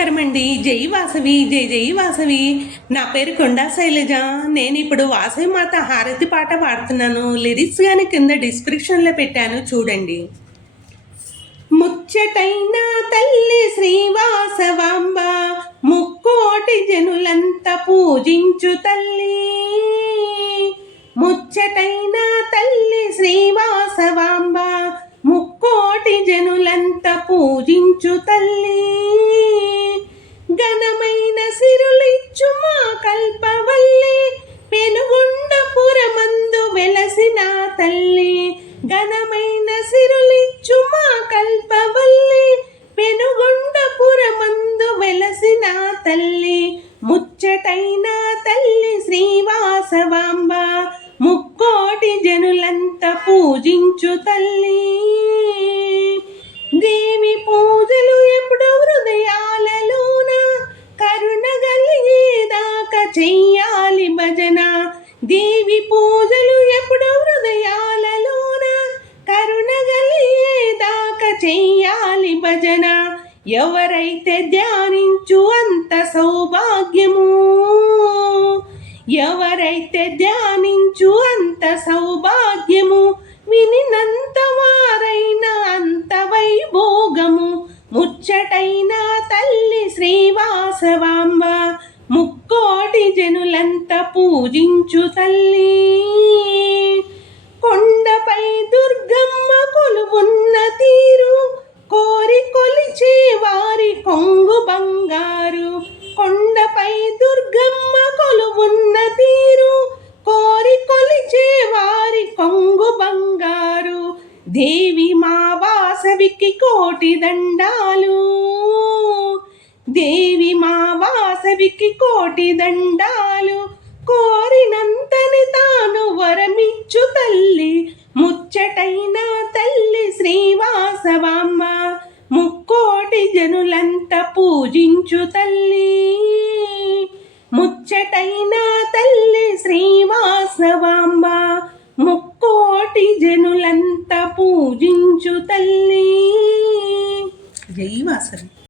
నమస్కారం అండి. జై వాసవి, జై జై వాసవి. నా పేరు కొండా శైలజ. నేను ఇప్పుడు వాసవి మాత హారతి పాట పాడుతున్నాను. లిరిక్స్ కానీ కింద డిస్క్రిప్షన్లో పెట్టాను, చూడండి. ముచ్చటైన తల్లి శ్రీవాసవాంబ, ముక్కోటి జనులంత పూజించు తల్లి. ముచ్చటైన తల్లి శ్రీవాసవాంబ, ముక్కోటి జనులంత పూజించు తల్లి. ఘనమైన సిరులిచ్చు మా కల్పవల్లి, పెనుగొండపురమందు వెలసిన తల్లి. ఘనమైన సిరులిచ్చు మా కల్పవల్లి, పెనుగొండపురమందు వెలసిన తల్లి. ముచ్చటైన తల్లి శ్రీవాసవాంబ, ముక్కోటి జనులంత పూజించు తల్లి. దేవి పూజలు ఎప్పుడు హృదయాలలోన, కరుణ కలిగేదాకా చెయ్యాలి భజన. దేవి పూజలు ఎప్పుడు హృదయాలలోన, కరుణ కలిగేదాకా చెయ్యాలి భజన. ఎవరైతే ధ్యానించు అంత సౌభాగ్యము, ఎవరైతే ధ్యానించు అంత సౌభాగ్యము. వినినంత వారైన అంత వైభోగము. ముచ్చటైన తల్లి శ్రీవాసవాంబ, ముక్కోటి జనులంత పూజించు తల్లి. కొండపై దుర్గమ్మ కొలువున్న తీరు, కోరి కొలిచే వారి కొంగు బంగారు. కొండపై దుర్గమ్మ కొలువున్న తీరు, కోరి కొలిచే వారి కొంగు బంగారు. దేవి మా వాసవికి కోటి దండాలు, దేవి మా వాసవికి కోటి దండాలు. కోరినంతని తాను వరమిచ్చు తల్లి. ముచ్చటైన తల్లి శ్రీవాసవాంబ, ముక్కోటి జనులంత పూజించు తల్లి. ముచ్చటైన తల్లి శ్రీవాసవాంబ.